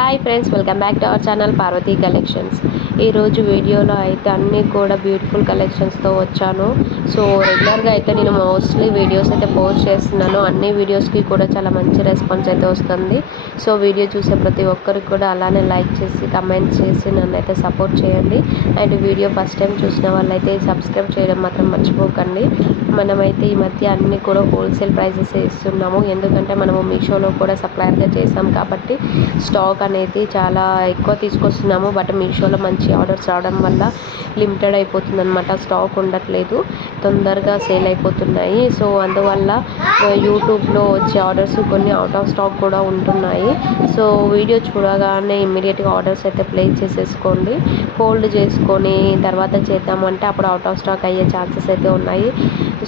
Hi friends, welcome back to our channel Parvati collections. ఈరోజు వీడియోలో అయితే అన్నీ కూడా బ్యూటిఫుల్ కలెక్షన్స్తో వచ్చాను. సో రెగ్యులర్గా అయితే నేను మోస్ట్లీ వీడియోస్ అయితే పోస్ట్ చేస్తున్నాను. అన్ని వీడియోస్కి కూడా చాలా మంచి రెస్పాన్స్ అయితే వస్తుంది. సో వీడియో చూసే ప్రతి ఒక్కరికి కూడా అలానే లైక్ చేసి కమెంట్ చేసి నన్ను అయితే సపోర్ట్ చేయండి. అండ్ వీడియో ఫస్ట్ టైం చూసిన వాళ్ళైతే సబ్స్క్రైబ్ చేయడం మాత్రం మర్చిపోకండి. మనమైతే ఈ మధ్య అన్నీ కూడా హోల్సేల్ ప్రైజెస్ ఇస్తున్నాము. ఎందుకంటే మనము మీషోలో కూడా సప్లయర్గా చేసాం కాబట్టి స్టాక్ అనేది చాలా ఎక్కువ తీసుకొస్తున్నాము. బట్ మీషోలో మంచి ఆర్డర్స్ రావడం వల్ల లిమిటెడ్ అయిపోతుంది అనమాట. స్టాక్ ఉండట్లేదు, తొందరగా సేల్ అయిపోతున్నాయి. సో అందువల్ల యూట్యూబ్లో వచ్చే ఆర్డర్స్ కొన్ని అవుట్ ఆఫ్ స్టాక్ కూడా ఉంటున్నాయి. సో వీడియో చూడగానే ఇమ్మీడియట్గా ఆర్డర్స్ అయితే ప్లేస్ చేసేసుకోండి. హోల్డ్ చేసుకొని తర్వాత చేద్దామంటే అప్పుడు అవుట్ ఆఫ్ స్టాక్ అయ్యే ఛాన్సెస్ అయితే ఉన్నాయి.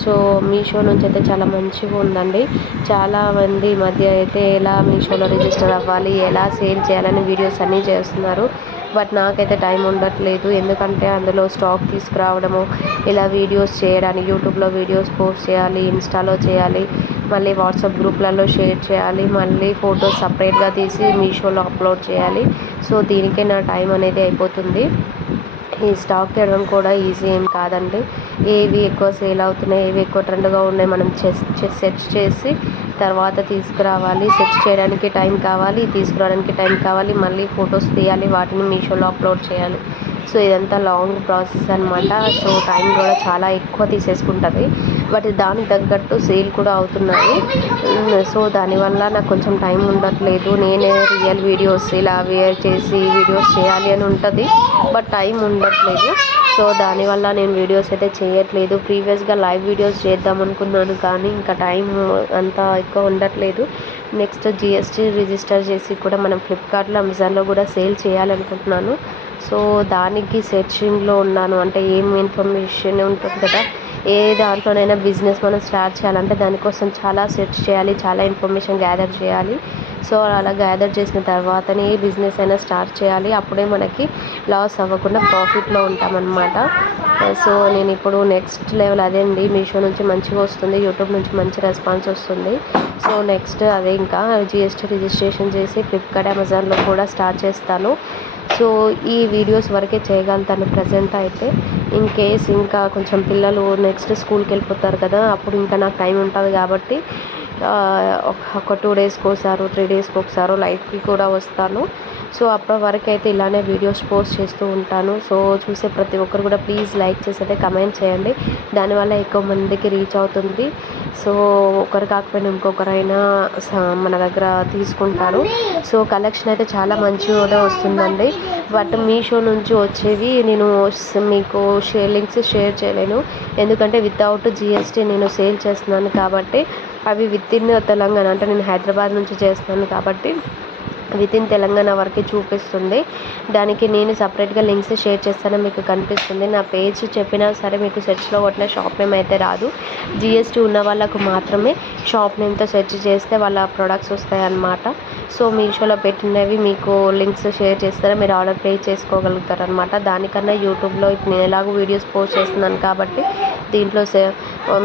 సో మీషో నుంచి అయితే చాలా మంచిగా ఉందండి. చాలామంది ఈ మధ్య అయితే ఎలా మీషోలో రిజిస్టర్ అవ్వాలి, ఎలా సేల్ చేయాలని వీడియోస్ అన్నీ చేస్తున్నారు. బట్ నాకైతే టైం ఉండట్లేదు. ఎందుకంటే అందులో స్టాక్ తీసుకురావడము, ఇలా వీడియోస్ చేయడానికి యూట్యూబ్లో వీడియోస్ పోస్ట్ చేయాలి, ఇన్స్టాలో చేయాలి, మళ్ళీ వాట్సాప్ గ్రూప్లలో షేర్ చేయాలి, మళ్ళీ ఫొటోస్ సపరేట్గా తీసి మీషోలో అప్లోడ్ చేయాలి. సో దీనికే నా టైం అనేది అయిపోతుంది. ఈ స్టాక్ తేవడం కూడా ఈజీ ఏం కాదండి. ఏవి ఎక్కువ సేల్ అవుతున్నాయి, ఏవి ఎక్కువ ట్రెండ్గా ఉన్నాయి మనం సెర్చ్ చేసి తర్వాత తీసుకురావాలి. సెర్చ్ చేయడానికి టైం కావాలి, తీసుకురావడానికి టైం కావాలి, మళ్ళీ ఫొటోస్ తీయాలి, వాటిని మీషోలో అప్లోడ్ చేయాలి. సో ఇదంతా లాంగ్ ప్రాసెస్ అనమాట. సో టైం కూడా చాలా ఎక్కువ తీసేసుకుంటుంది. బట్ దానికి తగ్గట్టు సేల్ కూడా అవుతున్నాయి. సో దానివల్ల నాకు కొంచెం టైం ఉండట్లేదు. నేనే రియల్ వీడియోస్ ఇలా వేర్ చేసి వీడియోస్ చేయాలి అని ఉంటుంది, బట్ టైం ఉండట్లేదు. సో దానివల్ల నేను వీడియోస్ అయితే చేయట్లేదు. ప్రీవియస్గా లైవ్ వీడియోస్ చేద్దాం అనుకున్నాను, కానీ ఇంకా టైం అంతా ఎక్కువ ఉండట్లేదు. నెక్స్ట్ జిఎస్టీ రిజిస్టర్ చేసి కూడా మనం ఫ్లిప్కార్ట్లో, అమెజాన్లో కూడా సేల్ చేయాలనుకుంటున్నాను. సో దానికి సెర్చింగ్లో ఉన్నాను. అంటే ఏం ఇన్ఫర్మేషన్ ఉంటుంది కదా, ఏ దాంట్లోనైనా బిజినెస్ మనం స్టార్ట్ చేయాలంటే దానికోసం చాలా సెర్చ్ చేయాలి, చాలా ఇన్ఫర్మేషన్ గ్యాదర్ చేయాలి. సో అలా గ్యాదర్ చేసిన తర్వాతనే ఏ బిజినెస్ అయినా స్టార్ట్ చేయాలి. అప్పుడే మనకి లాస్ అవ్వకుండా ప్రాఫిట్లో ఉంటామన్నమాట. సో నేను ఇప్పుడు నెక్స్ట్ లెవెల్ అదే అండి. మీషో నుంచి మంచిగా వస్తుంది, యూట్యూబ్ నుంచి మంచి రెస్పాన్స్ వస్తుంది. సో నెక్స్ట్ అదే ఇంకా జిఎస్టీ రిజిస్ట్రేషన్ చేసి ఫ్లిప్కార్ట్, అమెజాన్లో కూడా స్టార్ట్ చేస్తాను. సో ఈ వీడియోస్ వరకే చేయగలుగుతాను ప్రజెంట్ అయితే. ఇన్ కేస్ ఇంకా కొంచెం పిల్లలు నెక్స్ట్ స్కూల్కి వెళ్ళిపోతారు కదా, అప్పుడు ఇంకా నాకు టైం ఉంటుంది కాబట్టి ఒక 2 డేస్కి ఒకసారి, 3 డేస్కి ఒకసారి లైవ్కి కూడా వస్తాను. సో అప్పటి వరకు అయితే ఇలానే వీడియోస్ పోస్ట్ చేస్తూ ఉంటాను. సో చూసే ప్రతి ఒక్కరు కూడా ప్లీజ్ లైక్ చేసి అయితే కమెంట్ చేయండి. దానివల్ల ఎక్కువ మందికి రీచ్ అవుతుంది. సో ఒకరు కాకపోయినా ఇంకొకరైనా మన దగ్గర తీసుకుంటారు. సో కలెక్షన్ అయితే చాలా మంచిగా వస్తుందండి. బట్ మీషో నుంచి వచ్చేవి నేను మీకు లింక్స్ షేర్ చేయలేను. ఎందుకంటే వితౌట్ జిఎస్టీ నేను సేల్ చేస్తున్నాను కాబట్టి అవి విత్ ఇన్ తెలంగాణ, అంటే నేను హైదరాబాద్ నుంచి చేస్తున్నాను కాబట్టి విత్ ఇన్ తెలంగాణ వరకే చూపిస్తుంది. దానికి నేను సపరేట్గా లింక్స్ షేర్ చేస్తాను, మీకు కనిపిస్తుంది. నా పేజ్ చెప్పినా సరే మీకు సెర్చ్లో కొట్టిన షాప్ నేమ్ అయితే రాదు. జిఎస్టీ ఉన్న వాళ్ళకు మాత్రమే షాప్ నేమ్తో సెర్చ్ చేస్తే వాళ్ళ ప్రొడక్ట్స్ వస్తాయి అన్నమాట. సో మీషోలో పెట్టినవి మీకు లింక్స్ షేర్ చేస్తారా, మీరు ఆర్డర్ ప్లేస్ చేసుకోగలుగుతారు అనమాట. దానికన్నా యూట్యూబ్లో ఇప్పుడు నేను ఎలాగో వీడియోస్ పోస్ట్ చేస్తున్నాను కాబట్టి దీంట్లో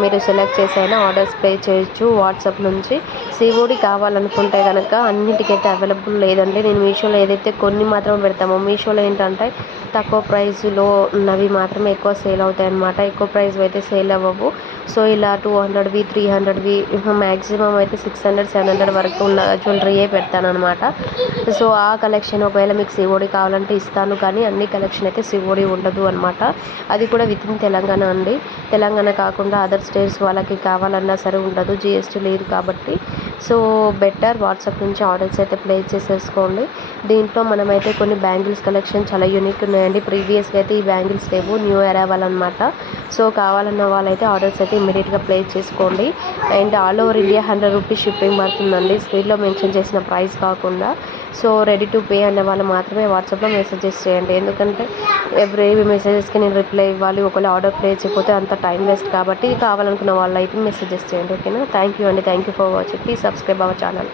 మీరు సెలెక్ట్ చేసి అయినా ఆర్డర్స్ ప్లేస్ చేయొచ్చు వాట్సాప్ నుంచి. సిఓడి కావాలనుకుంటే కనుక అన్నిటికైతే అవైలబుల్ లేదండి. నేను మీషోలో ఏదైతే కొన్ని మాత్రమే పెడతామో, మీషోలో ఏంటంటే తక్కువ ప్రైస్లో ఉన్నవి మాత్రమే ఎక్కువ సేల్ అవుతాయి అన్నమాట. ఎక్కువ ప్రైస్ అయితే సేల్ అవ్వవు. సో ఇలా 200వి, 300వి, మ్యాక్సిమం అయితే 600, 700 వరకు ఉన్న జ్యువెలరీయే పెడతాను అనమాట. సో ఆ కలెక్షన్ ఒకవేళ మీకు సిఓడి కావాలంటే ఇస్తాను, కానీ అన్ని కలెక్షన్ అయితే సిఓడి ఉండదు అనమాట. అది కూడా విత్ ఇన్ తెలంగాణ అండి. తెలంగాణ కాకుండా అదర్ స్టేట్స్ వాళ్ళకి కావాలన్నా సరే ఉండదు, జిఎస్టీ లేదు కాబట్టి. సో బెటర్ వాట్సాప్ నుంచి ఆర్డర్స్ అయితే ప్లేస్ చేసేసుకోండి. దీంట్లో మనమైతే కొన్ని బ్యాంగిల్స్ కలెక్షన్ చాలా యూనిక్ ఉన్నాయండి. ప్రీవియస్గా అయితే ఈ బ్యాంగిల్స్ లేవు, న్యూ అరైవల్ అనమాట. సో కావాలన్న వాళ్ళైతే ఆర్డర్స్ అయితే ఇమ్మీడియట్గా ప్లేస్ చేసుకోండి. And all over India 100 rupees shipping పడుతుందండి, స్క్రీన్లో మెన్షన్ చేసిన ప్రైస్ కాకుండా. సో రెడీ టు పే అనే వాళ్ళు మాత్రమే వాట్సాప్లో మెసేజెస్ చేయండి. ఎందుకంటే ఎవ్రీ మెసేజెస్కి నేను రిప్లై ఇవ్వాలి. ఒకవేళ ఆర్డర్ ప్లేస్ చేయకపోతే అంత టైం వేస్ట్ కాబట్టి కావాలనుకున్న వాళ్ళు అయితే మెసేజెస్ చేయండి. ఓకేనా? థ్యాంక్ యూ అండి. Thank you for watching. Please subscribe our channel.